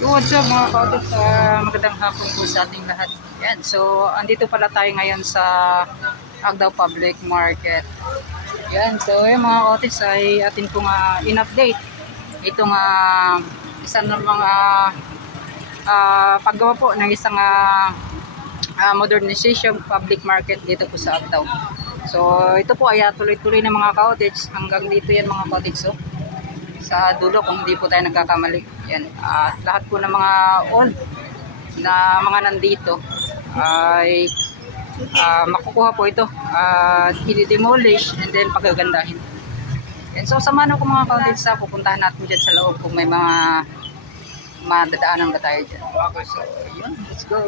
Yo, what's up mga kautot? Magandang hapon po sa ating lahat. Yan, so andito pala tayo ngayon sa Agdao Public Market. Yan, so yung mga kautot ay atin pong in-update. Itong isa ng mga paggawa po ng isang modernization public market dito po sa Agdao. So ito po ay tuloy-tuloy na mga kautot hanggang dito yan mga kautot. So sa dulo kung hindi po tayo nagkakamali. Yan. At lahat po ng mga old na mga nandito ay makukuha po ito at i-demolish and then pagagandahin. Yan. So samahan ko mga kautis sa pupuntahan natin dyan sa loob kung may mga madadaanan ba tayo dyan. Okay, so yun, let's go.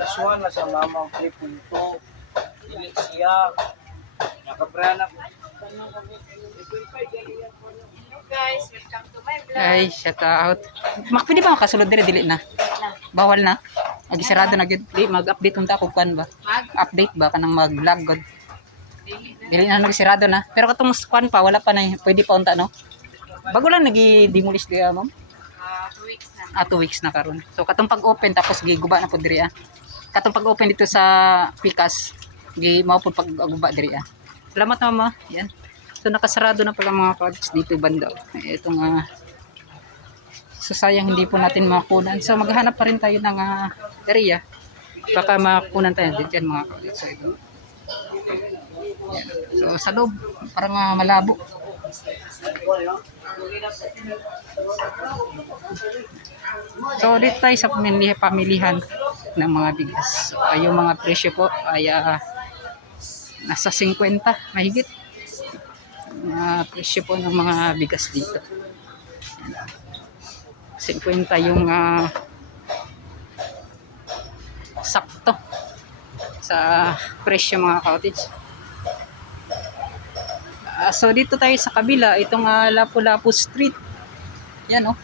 Kasuhan na sa mamang punto. Dili siya. Nakabrana ko. Guys, welcome to my vlog. Ay, shout out. Pwede ba makasulod dire dili na? Bawal na. Agi sarado na gyud. Di mag-update unta kung kan ba. Update ba kanang mag-vlog god. Dili na nagsirado na. Pero katong kwan pa wala pa na pwede pa unta no. Bago lang nagi-demolish diya ma'am. 2 weeks na. 2 weeks na karon. So katong pag-open tapos giguba na pud diri Katong pag-open dito sa Pikas, mao pud pag-guba diri Salamat mama. Yan. So nakasarado na pala mga products dito banda. Itong so sayang hindi po natin makunan. So maghahanap pa rin tayo ng area. Baka makunan tayo dito mga products. So ito. Yan. So sa loob parang malabo. So dito tayo sa pamilihan ng mga bigas. So yung mga presyo po ay nasa 50 mahigit. Presyo po ng mga bigas dito. 50 yung sakto sa presyo mga cottage. So dito tayo sa kabila, itong Lapu-Lapu Street. Yan oh.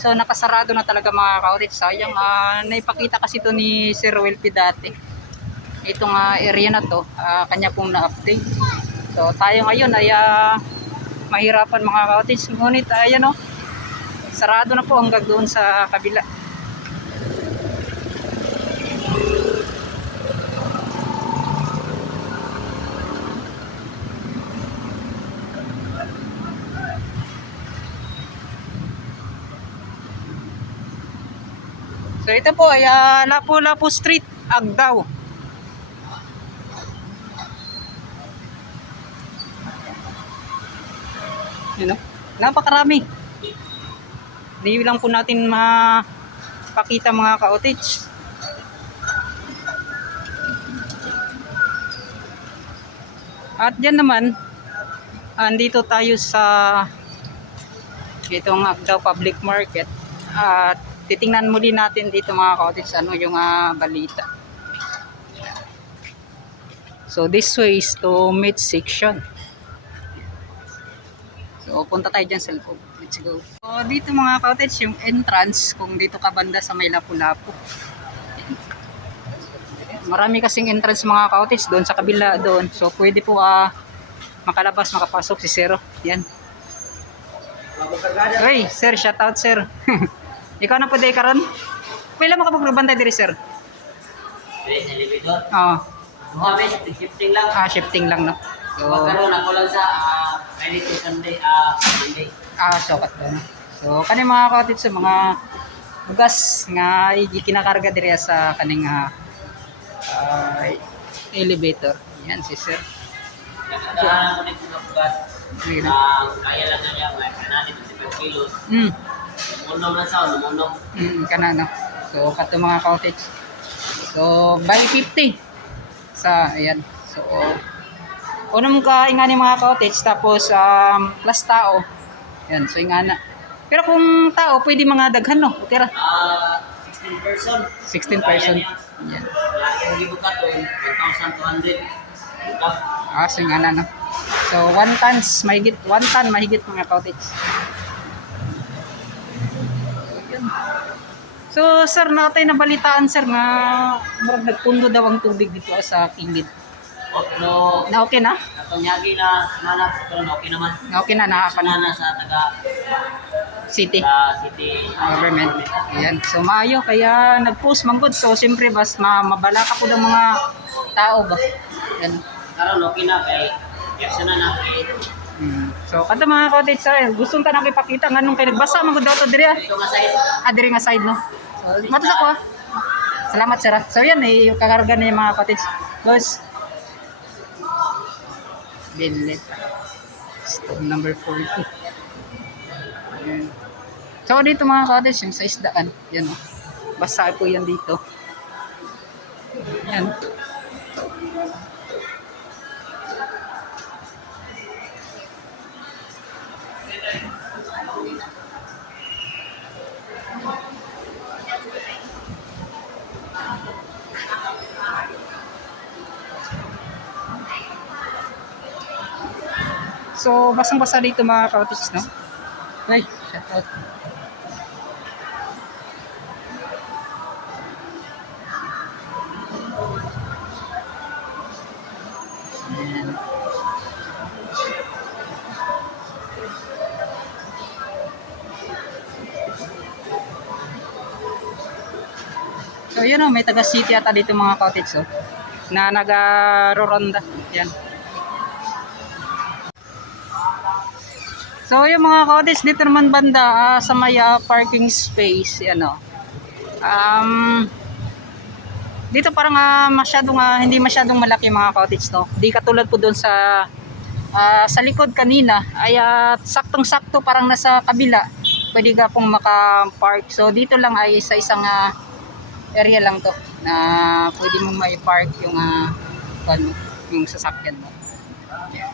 So nakasarado na talaga mga cottage. Sayang naipakita kasi ito ni Sir Welpy dati. Itong area na to, kanya pong na-update. So tayo ngayon ay mahirapan mga cottage. Ngunit ayan oh. Sarado na po hanggang doon sa kabila. So ito po ay Lapu-Lapu Street, Agdao. Yun o, napakarami. Hindi lang po natin mapakita mga ka-outage. At dyan naman, andito tayo sa itong Agdao Public Market. At titingnan muli natin dito mga ka-outage ano yung balita. So this way is to meat section. So punta tayo dyan sa loob. Let's go. So dito mga cottage yung entrance kung dito ka banda sa may Lapu-Lapu. Marami kasing entrance mga cottage doon sa kabila doon. So pwede po makalabas, makapasok si Sir. Yan. Hey sir, shout out sir. Ikaw na po day karon? Pwede mo ka magbantay diri sir? Base elevator. Oo. Base shifting lang. Shifting lang no. So Magkaroon ako lang sa Friday to Sunday, Monday. so doon. So kani mga cottage sa mga bugas nga gikinakarga diri sa kaning elevator. Yan si sir. Kailangan ko nito ng bugas. Kaya lang na niya, may kanani 25 kilos. Munong na sa munong. Kana no. So kato mga cottage. So by 50 sa ayan. So unang ka ingani mga cottage tapos plus tao. Yan, so ingana. Pero kung tao pwede mga daghan no. Tira. 16 16 person. 16 person. Yan. Yung gibuka to, 1,200. Kap. So nga na, no? So, 1 tons, mahigit, 1 ton, mahigit mga cottage. Yan. So, sir, nakatay na balitaan, sir, nga murag nagpundo daw ang tubig dito sa Kingdid. O, pero, Na okay na? katong na manap, pero okay naman. Na okay na, nakakana Kanana sa taga city. city Government. Ayan. So, maayo, kaya nag-post man good. So, siyempre, bas mabala ka po ng mga tao ba? Yan. karon okay na kay person na kay So, kada mga cottage, sir, gustong ta nakipakita nga nung kay nagbasa man gud daw to diri. ito nga side. Diri nga side, no? So, matas ako, ah. Salamat, sir. So, yan, yung kakarga na yung mga cottage. Boss. Billet. Stone number 40. Ayan. So, dito mga cottage, yung sa isdaan. Yan, oh. Basa po yan dito. Yan. So, basang-basa dito mga cottage, no? Ay, shout out. Ayan. So, yun o, may taga city ata dito mga cottage, oh, na nag-roronda. Yan. So, yung mga cottage dito naman banda sa may parking space, ano. Dito parang masyadong hindi masyadong malaki mga cottage, no. Di katulad po doon sa likod kanina ay saktong-sakto parang nasa kabila. Pwede ka pong maka-park. So, dito lang ay sa isang area lang to na pwede mong mai-park yung yung sasakyan mo. Yeah.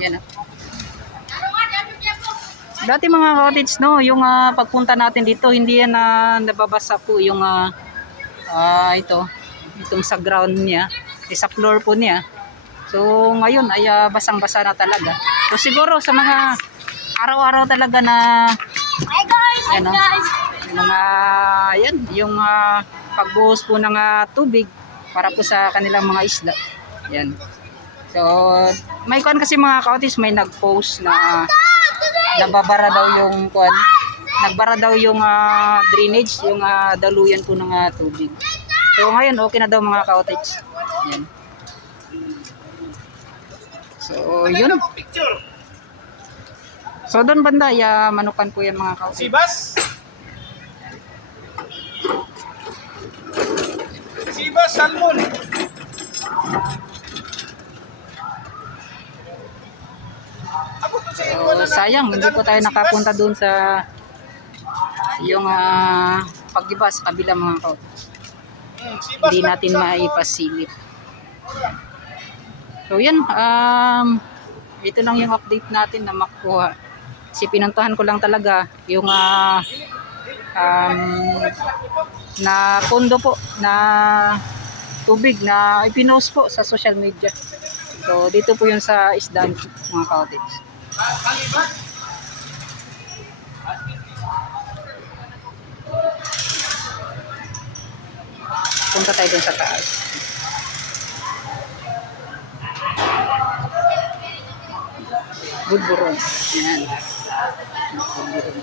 Yan. Dati mga cottage, no, yung pagpunta natin dito, hindi yan nababasa po yung itong sa ground niya, sa floor po niya. So ngayon ay basang-basa na talaga. So siguro sa mga araw-araw talaga na yan, no, yung mga yan, yung pagbuhos po ng tubig para po sa kanilang mga isda. Yan. So, may kuan kasi mga cottage, may nag-post na nababara daw yung kuan, nagbara daw yung drainage, yung daluyan po ng tubig. So, ngayon okay na daw mga cottage. Yan. So, yun. So, doon banda, manukan po yan mga cottage. Sibas? Sibas salmon. So, sayang, hindi po tayo nakapunta doon sa yung pag-iba sa kabila mga cottage. Hindi natin maipasilip. So, yan. Ito lang yung update natin na makuha. Kasi pinuntahan ko lang talaga yung na pondo po na tubig na ipinost po sa social media. So, dito po yun sa isdaan mga cottage. Punta tayo dun sa taas. Budburon. Yan. Budburon.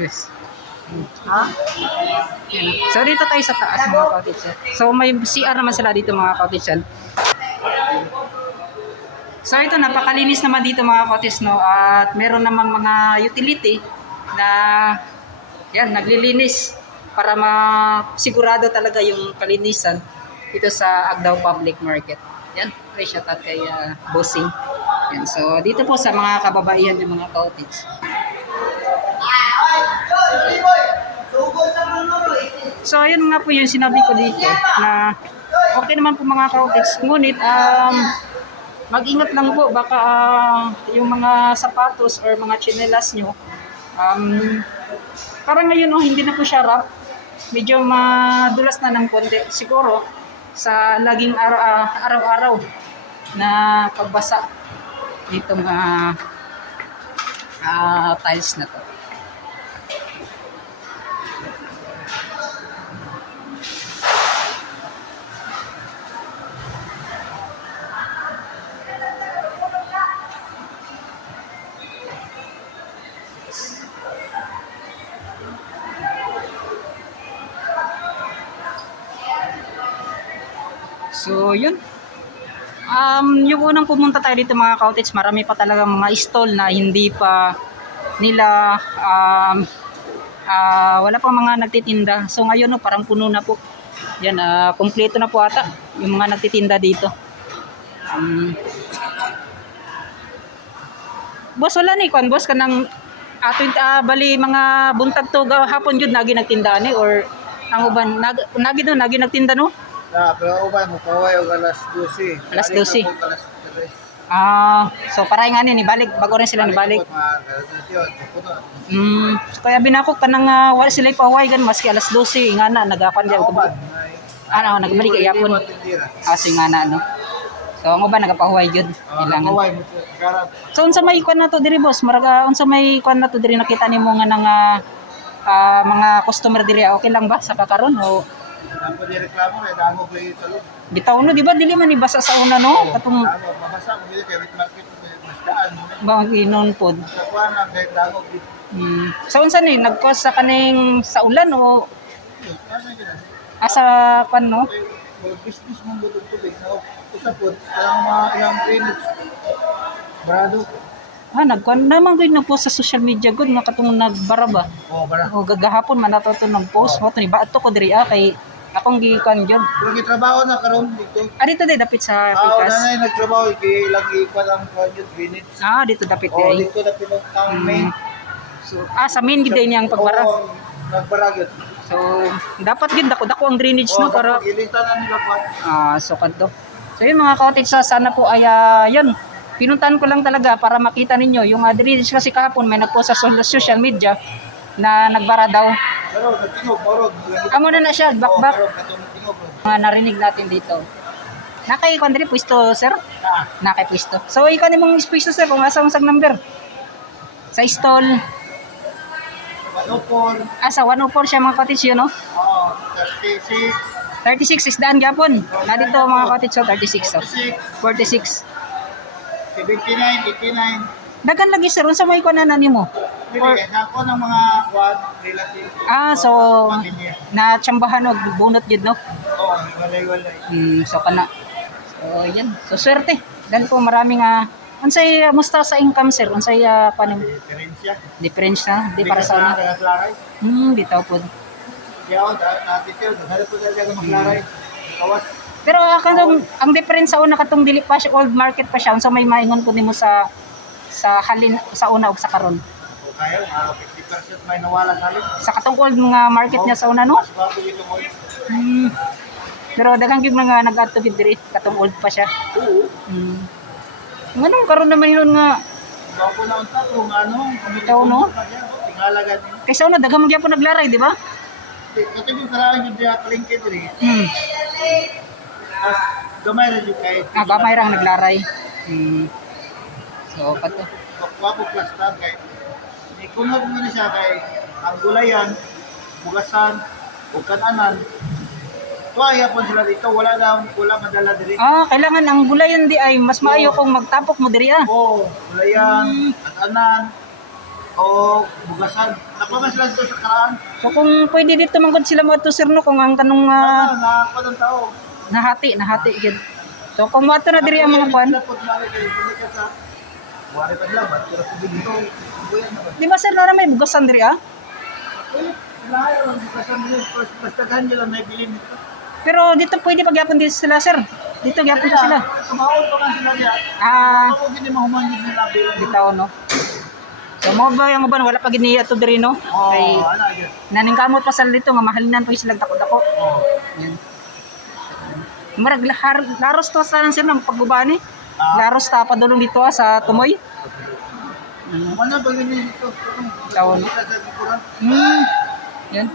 Yes. So dito tayo sa taas mga cottage. So may CR naman sila dito mga cottage. So ito, napakalinis naman dito mga cottage, no? At meron namang mga utility na yan, naglilinis para masigurado talaga yung kalinisan dito sa Agdao Public Market. Yan, shout out kay Bossing. Yan, so dito po sa mga kababaihan ng mga cottage. So, yun nga po yung sinabi ko dito na okay naman po mga ka-OTEX. Ngunit, mag-ingat lang po. Baka yung mga sapatos or mga tsinelas nyo, parang ngayon hindi na po siya wrap. Medyo madulas na ng konti. Siguro, sa laging araw-araw na pagbasa ditong tiles na to. So, yun. Yung unang pumunta tayo dito mga ka-OTEX, marami pa talaga mga stall na hindi pa nila wala pang mga nagtitinda. So ngayon parang puno na po. Yan, kumpleto na po ata yung mga nagtitinda dito. Boss, wala ni kwan boss kanang bali mga buntag to hapon jud nagi nagtinda ni or ang uban nagi nagtinda no? Pero uban mo kaway og alas 12. Alas 12. Alas 3. So para nga ni balik bago rin sila nibalik. So kaya binakok kanang wala sila ipaway gan maski alas 12 nga na nagapan gyud ko. Nagbalik kay yapon. So nga na no. So ang uban nagapahuway jud ilangan. So unsa may kwan na to diri boss? Maraga unsa may kwan na to diri nakita nimo nga nang mga customer diri okay lang ba sa kakaron o Ako di reklamo kay damo play sa loob. bitaw no di ba dili man ibasa sa una no katong Mabasa mo dili kay wet market mas daan. bang inon pod. Sa kuan ang kay damo dito. So unsa ni nagkos sa kaning sa ulan o Ano gyud? asa kwan no? Business mo lutog tubig na usapod ang drainage. Brado. Nagkwan naman gud nagpost sa social media gud nga katong nagbara ba. Bara. O gagahapon man ato to nag-post mo to ni ba ato ko diri kay akong gikan jud. Pero gitrabaho na karon dito. Dito day dapit sa Oo, Pikas. nanay nagtrabaho ilang ikuan ang project minutes. Dito dapit Oh, day. dito na pinong main. So sa main gid day niyang pagbara. Oo, nagbara gyud. So dapat gid dako ang drainage no para ilista na nila pa. so kadto. So yun mga ka-OTEX, sana po ay yun. Pinuntahan ko lang talaga para makita ninyo yung drainage kasi kahapon may nagpost sa social media na nagbara daw. Pero nagtingog orog. Amo na siya bakbak. Katong tingog. Mga narinig natin dito. Nakay kondri pwesto sir? Nakay pwesto. So ikaw nimong pwesto sir kung asa ang number? Sa stall. 104. Sa 104 siya mga ka-OTEX yun no? 36. 36 is daan gyapon. Na dito mga ka-OTEX so 36 so. 46. 46. 79, 89. Dagan lagi sir unsa may kuan na nimo? Pili ako ng mga kwan relative. So Pamilya. na tsambahan og bunot jud no. Oo, walay-walay. So kana. So yan. So swerte. Dahil po maraming unsay musta sa income sir? Unsay paano Diferensya. difference na di para sa una? Klaray. Bitaw po. Kaya ako natin yun. Dahil po talaga maklaray. Kawas. Pero ang difference sa una katong dili pa siya old market pa siya. Unsa may maingon ko nimo sa halin sa una ug sa karon? O kaya, 50% may nawala sa alit. Sa katong old mga market niya sa una no? Mas bago ito mo. Pero daghang gyud mga nag-add to diri katong old pa siya. Oo. Nganong karon naman yun nga Bago na unta kung ano. Ikaw, no? Tingala ganun. kaysa una daghang magyapon naglaray di ba? Kasi yung karaan yung diya kalingkid rin. Gamay na yung kahit. Gamay rang naglaray. So kato. Wapo plastar kahit. Kung mo na siya kay ang gulayan, bugasan, o kananan. Kaya po sila dito, wala madala diri. Kailangan ang gulayan di ay mas maayo kung magtapok mo diri Oo, gulayan, kananan, o bugasan. Napaman sila dito sa karaan. So kung pwede dito manggod sila mo ato sir no kung ang tanong Nakakuha ng tao. nahati gid. So kung mo ato na diri ang mga kwan, Wari pa lang, ba't kira tubig ito? Buyan na ba? di ba sir na may bugasan diri Lahat, bugasan nila. Basta ganyan nila may bilin nito. Pero dito pwede pagyapon dito sila sir. Dito gyapon to sila. Kumahon pa man sila diya. Ako hindi mahumangin nila bilang. Bitaw no. So mga bayang uban wala pa giniya to diri no. Oo, Kay ano yun. naningkamot pa sa dito nga mahalinan pa sila dako-dako. Oo. Yan. Marag laros to sa nan sila pagbubani. Laros ta pa dulong dito sa Tumoy. Ano ba yun dito? Taon. Sa likuran. Yan.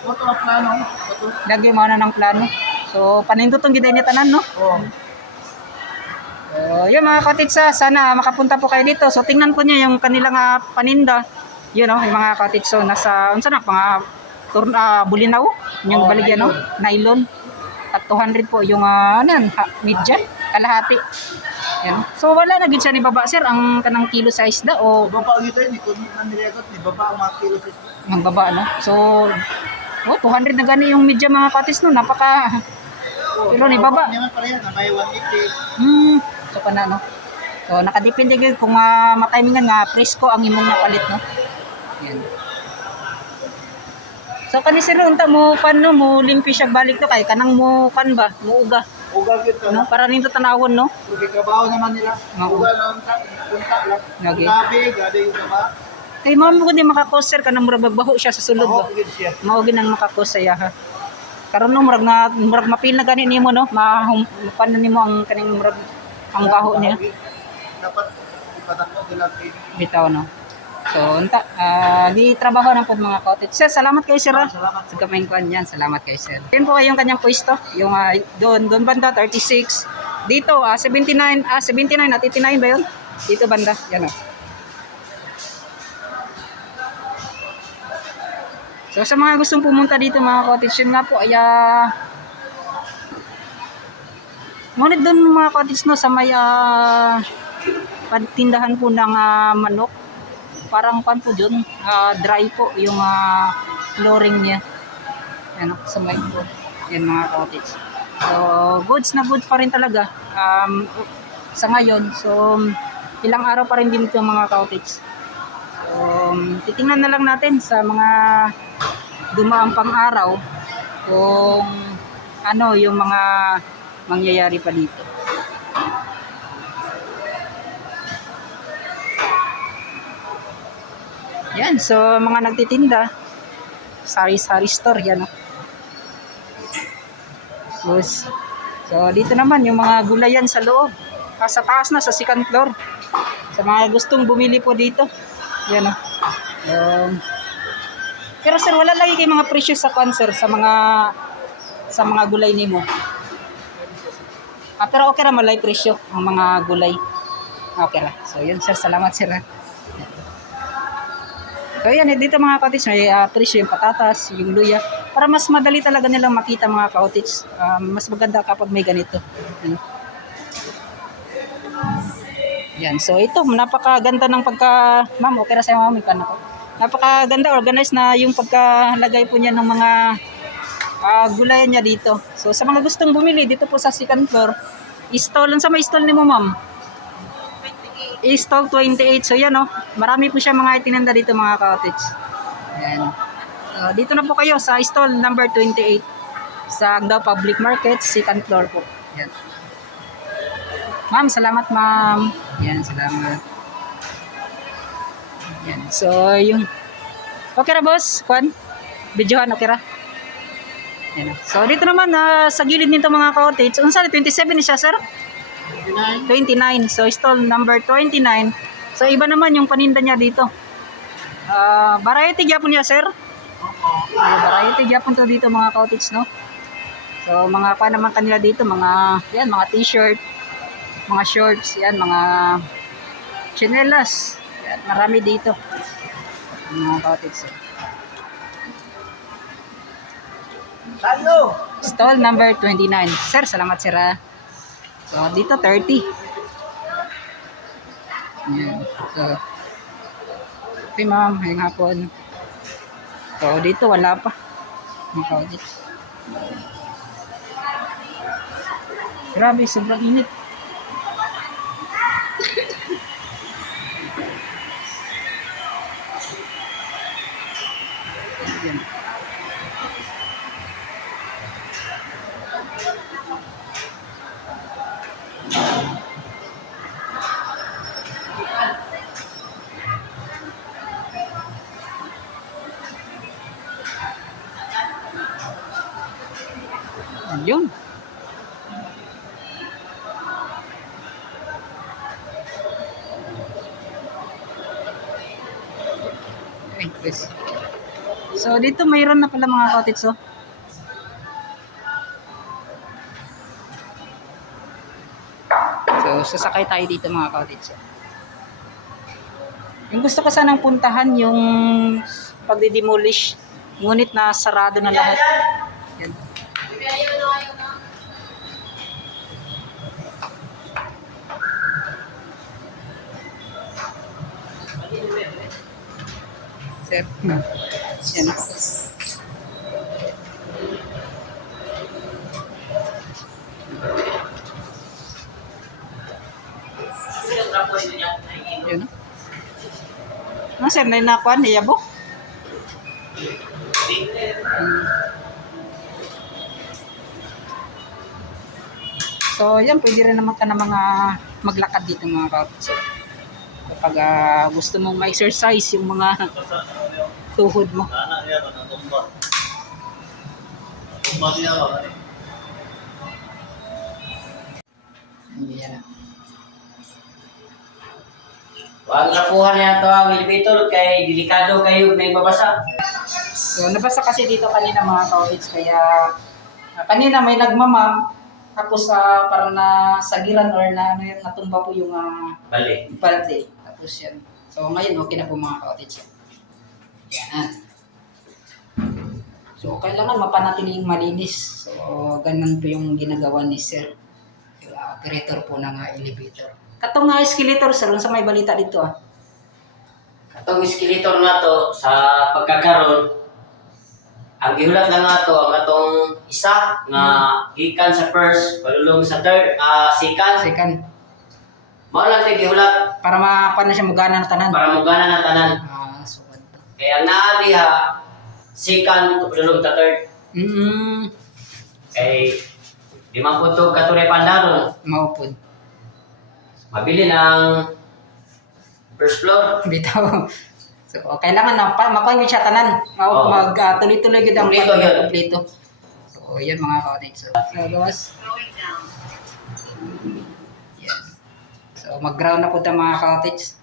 Ito ang plano. Ito. Lagi mo na ng plano. So panindot tong giday ni tanan no. Oo. Yun mga kotitsa, sana makapunta po kayo dito. So tingnan po niyo yung kanilang paninda. Yun yung mga kotitsa nasa unsa na mga bulinaw, yung baligyan no, nylon. At 200 po yung midjan, kalahati. Yan. So wala na gid siya ni baba sir ang kanang kilo sa isda o Baba ang ito, ni Kunit na niregot, ni baba ang mga kilos. ang baba no. So 200 na gani yung midjan mga kotits no, napaka kilo ni baba. Naman pala yan, may 180. So kana no. So nakadepende gyud kung matimingan nga presko ang imong napalit no. Yan. So kani sir unta mo no mo limpi siya balik to kay kanang mo ba muuga Ugal yun no para nito tanawon no. Kasi trabaho naman nila. Ugal lang, punta lang. Lagi. Gabi yung trabaho. Kay mao mo kundi makakos sir kanang murag bagbaho siya sa sulod ba. Oo, yun siya. Mao gid ang makakos sa yaha. Karon no murag mapil na gani nimo no. Mapan nimo ang kaning murag ang baho niya. Dapat ipatakot nila. Bitaw no. So unta di trabaho ng pud mga cottage. Sir, salamat kay sir. Salamat. Sa kamay kuan diyan, salamat kay sir. Yan po yung kanyang pwesto, yung doon banda 36. Dito 79 at 89 ba yun? Dito banda, yan oh. So sa mga gustong pumunta dito mga cottage, yun nga po ay ngunit doon mga cottage no sa may pagtindahan po ng manok. Parang pan po dun, dry po yung flooring niya. Yan sa may po. Yan mga cottage. So, goods na goods pa rin talaga sa ngayon. So, ilang araw pa rin din ito mga cottage. So, titingnan na lang natin sa mga dumaang pang araw kung ano yung mga mangyayari pa dito. Yan, so mga nagtitinda, sari-sari store, yan o. So, dito naman yung mga gulayan sa loob. Sa taas na, sa second floor. Sa mga gustong bumili po dito. Yan o. Pero sir, wala lagi kayo mga presyo sa concert sa mga gulay nimo. Pero okay ra malay presyo ang mga gulay. Okay ra. So, yun sir, salamat sir. So yan, dito mga cottage may presyo yung patatas, yung luya. Para mas madali talaga nilang makita mga cottage. Mas maganda kapag may ganito. Yan, so ito, napakaganda ng ma'am, okay na sa'yo ma'am, ikan ako. Napakaganda, organized na yung pagkalagay po niya ng mga gulayan niya dito. So sa mga gustong bumili, dito po sa second floor, stall, sa may stall ni mo ma'am? Stall 28. So yan marami po siya mga itinanda dito mga cottage. Yan. So, dito na po kayo sa stall number 28 sa Agdao Public Market, second floor po. Yan. Ma'am, salamat ma'am. Yan, salamat. Yan. So yung okay ra boss? Kwan? Videohan okay ra? Yan. So dito naman sa gilid nito mga cottage, unsa 27 ni siya sir? 29. So stall number 29. So iba naman yung paninda niya dito. Variety gyapon niya sir. Variety gyapon to dito mga cottage no. So mga pa naman kanila dito mga t-shirt, mga shorts, yan mga chinelas. Yan, marami dito. Mga cottage. Tayo! Stall number 29. Sir, salamat sir. So dito 30. Yan. So okay ma'am, ngayong hapon. So dito wala pa. Grabe, sobrang init. Yan. Yun. Okay, please. So dito mayroon na pala mga cottage, oh. So sasakay tayo dito mga cottage. Yung gusto ko sanang puntahan yung pagdi-demolish, ngunit na sarado na lahat. Yan. Sir. Yan. Yun. Ano sir, na inakuan, niyabo? So, yan, pwede rin naman ka na mga maglakad dito mga kapatid. Kapag gusto mong ma-exercise yung mga tuhod mo. Anak niya, natumba. Natumba niya ba? Yan. Huwag nakuha niya ito ang elevator kay delikado kayo may mabasa. So, nabasa kasi dito kanina mga kapatid, kaya kanina may nagmamam, tapos parang nasagiran or na ano yun, natumba po yung Bali. balde. Tapos yan. So, ngayon okay na po mga kapatid. Yan. So, kailangan mapanatiling malinis. So, ganun po yung ginagawa ni Sir. Yung operator po ng elevator. Katong escalator, sir, sa may balita dito Atong escalator na to sa pagkakaroon, ang gihulat na nga to, ang atong isa nga gikan sa first, palulong sa third, second. Second. Mao lang tayo gihulat Para makuha na siya mugana na tanan. para mugana na tanan. So, Kaya ang naa diha, second, palulong sa third. Kay di man po ito katuloy pandaron. Maupod. Mabili ng first floor. Bitaw. So, kailangan na makuha yun siya tanan. Oo. Tuloy-tuloy yun ang Kompleto yun. kompleto. So, yan mga kapatid. So, gawas. Going down. Yan. So, mag-ground na po ito mga cottage.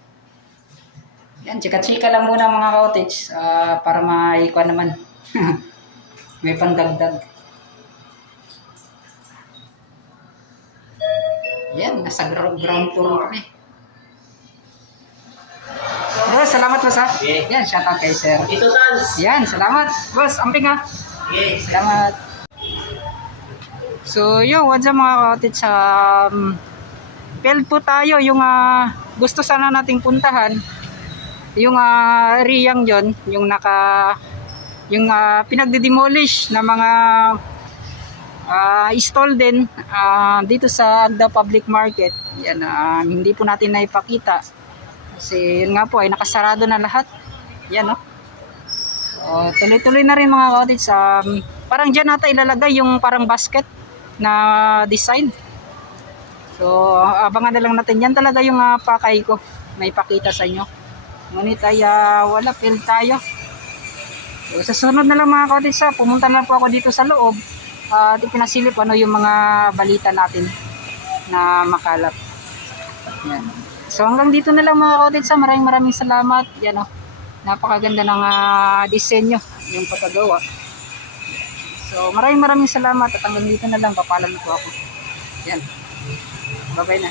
Yan, chika-chika lang muna mga cottage para maikuha naman. May pandagdag. Yan, nasa ground floor kami. Boss, salamat boss ha. Okay. Yan, shoutout kay sir. Ito Tans. Yan, salamat. Boss, amping ha. Yes. Salamat. So, yun, what's up mga cottage? Failed po tayo yung gusto sana nating puntahan. Yung riyang yon, yung pinagde-demolish na mga stall din dito sa Agda Public Market. Yan, hindi po natin naipakita. Kasi yun nga po ay nakasarado na lahat. Yan, no? Tuloy-tuloy na rin mga cottage. Parang dyan nata ilalagay yung parang basket na design. So, abangan na lang natin. Yan talaga yung pakay ko na ipakita sa inyo. Ngunit ay wala, fail tayo. So, sa sunod na lang mga cottage, pumunta lang po ako dito sa loob at ipinasilip ano yung mga balita natin na makalat. Yan. So hanggang dito na lang mga cottage, maraming salamat. Yan, napakaganda ng disenyo yung pagkagawa. So maraming salamat at hanggang dito na lang, papalam po ako. Yan. Bye bye na.